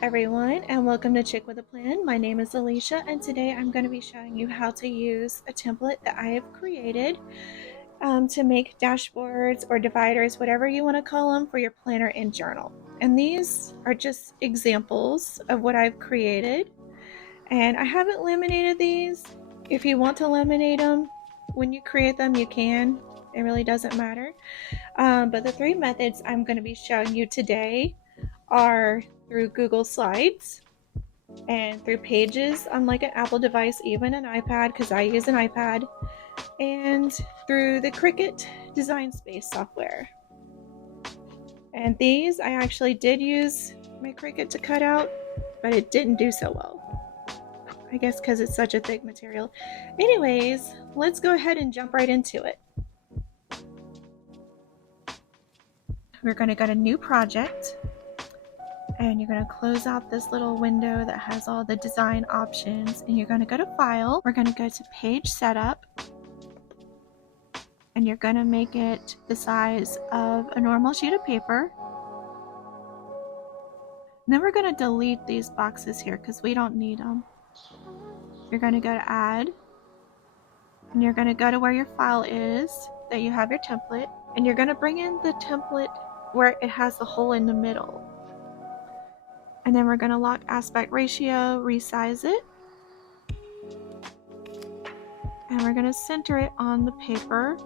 everyone, and welcome to Chick with a Plan. My name is Alicia, and today I'm going to be showing you how to use a template that I have created to make dashboards or dividers, whatever you want to call them, for your planner and journal. And these are just examples of what I've created, and I haven't laminated these. If you want to laminate them, when you create them, you can. It really doesn't matter. But the three methods I'm going to be showing you today are through Google Slides and through Pages on like an Apple device, even an iPad, because I use an iPad, and through the Cricut Design Space software. And these I actually did use my Cricut to cut out, but it didn't do so well. I guess because it's such a thick material. Anyways, let's go ahead and jump right into it. We're going to go to New Project, and you're going to close out this little window that has all the design options, and you're going to go to File. We're going to go to Page Setup, and you're going to make it the size of a normal sheet of paper. And then we're going to delete these boxes here because we don't need them. You're going to go to Add, and you're going to go to where your file is that you have your template, and you're going to bring in the template where it has the hole in the middle. And then we're going to lock aspect ratio, resize it, and we're going to center it on the paper.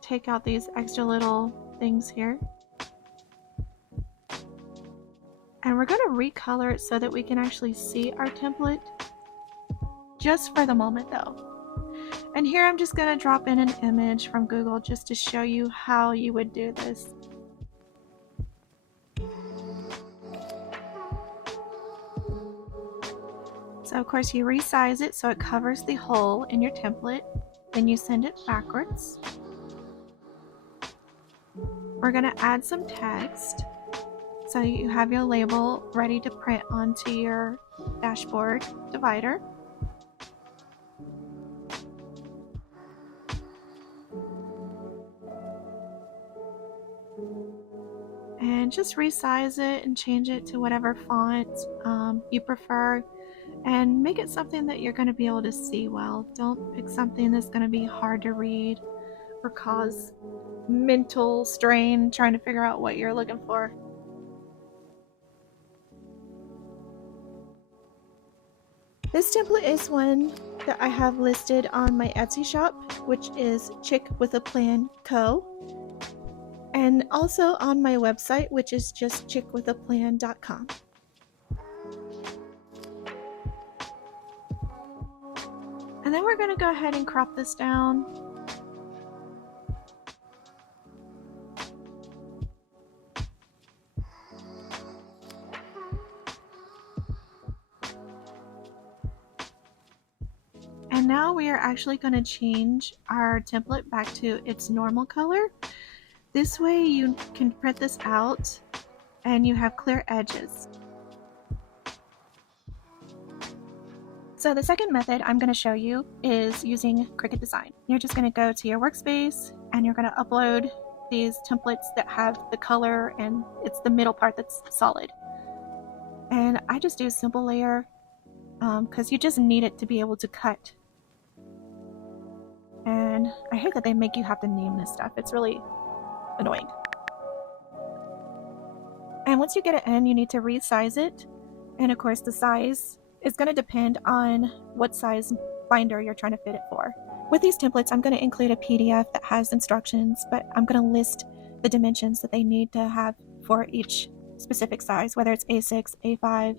Take out these extra little things here. And we're going to recolor it so that we can actually see our template, just for the moment though. And here I'm just going to drop in an image from Google just to show you how you would do this. So of course you resize it so it covers the hole in your template, then you send it backwards. We're going to add some text so you have your label ready to print onto your dashboard divider. And just resize it and change it to whatever font you prefer, and make it something that you're going to be able to see well. Don't pick something that's going to be hard to read or cause mental strain trying to figure out what you're looking for. This template is one that I have listed on my Etsy shop, which is Chick with a Plan Co. And also on my website, which is just chickwithaplan.com. And then we're going to go ahead and crop this down. And now we are actually going to change our template back to its normal color. This way you can print this out and you have clear edges. So the second method I'm going to show you is using Cricut Design. You're just going to go to your workspace and you're going to upload these templates that have the color and it's the middle part that's solid. And I just do a simple layer because you just need it to be able to cut. And I hate that they make you have to name this stuff. It's really annoying. And once you get it in, you need to resize it. And of course the size is going to depend on what size binder you're trying to fit it for. With these templates, I'm going to include a PDF that has instructions, but I'm going to list the dimensions that they need to have for each specific size, whether it's A6, A5,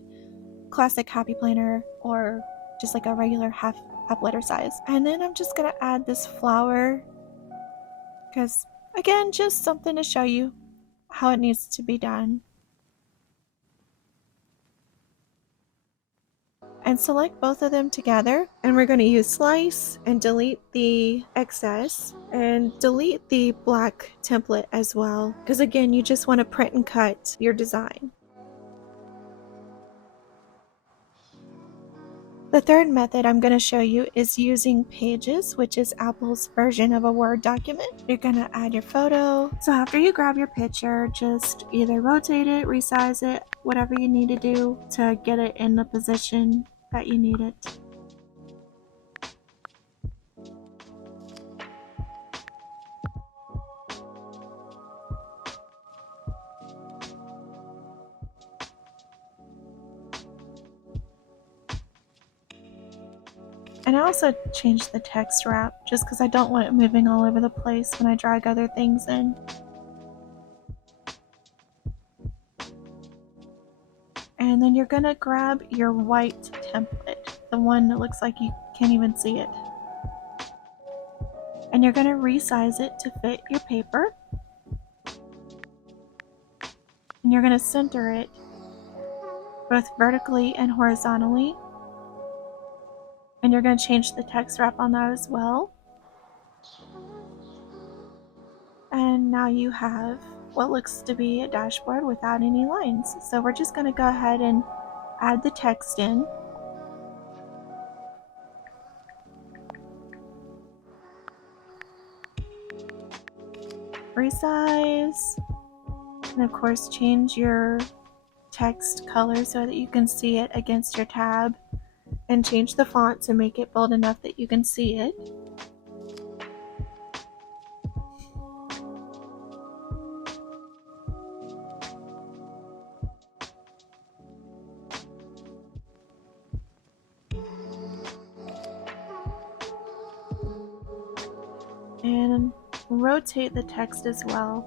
classic happy planner, or just like a regular half letter size. And then I'm just going to add this flower because, again, just something to show you how it needs to be done. And select both of them together, and we're going to use slice and delete the excess and delete the black template as well, because again you just want to print and cut your design. The third method I'm going to show you is using Pages, which is Apple's version of a Word document. You're going to add your photo. So after you grab your picture, just either rotate it, resize it, whatever you need to do to get it in the position that you need it. And I also changed the text wrap just because I don't want it moving all over the place when I drag other things in. And then you're going to grab your white template, the one that looks like you can't even see it. And you're going to resize it to fit your paper. And you're going to center it both vertically and horizontally. And you're going to change the text wrap on that as well. And now you have what looks to be a dashboard without any lines. So we're just going to go ahead and add the text in. Resize. And of course change your text color so that you can see it against your tab. And change the font to make it bold enough that you can see it. And rotate the text as well.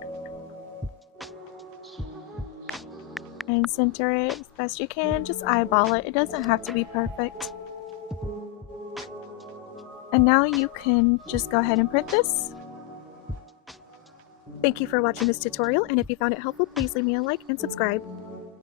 And center it as best you can. Just eyeball it. It doesn't have to be perfect. And now you can just go ahead and print this. Thank you for watching this tutorial, and if you found it helpful, please leave me a like and subscribe.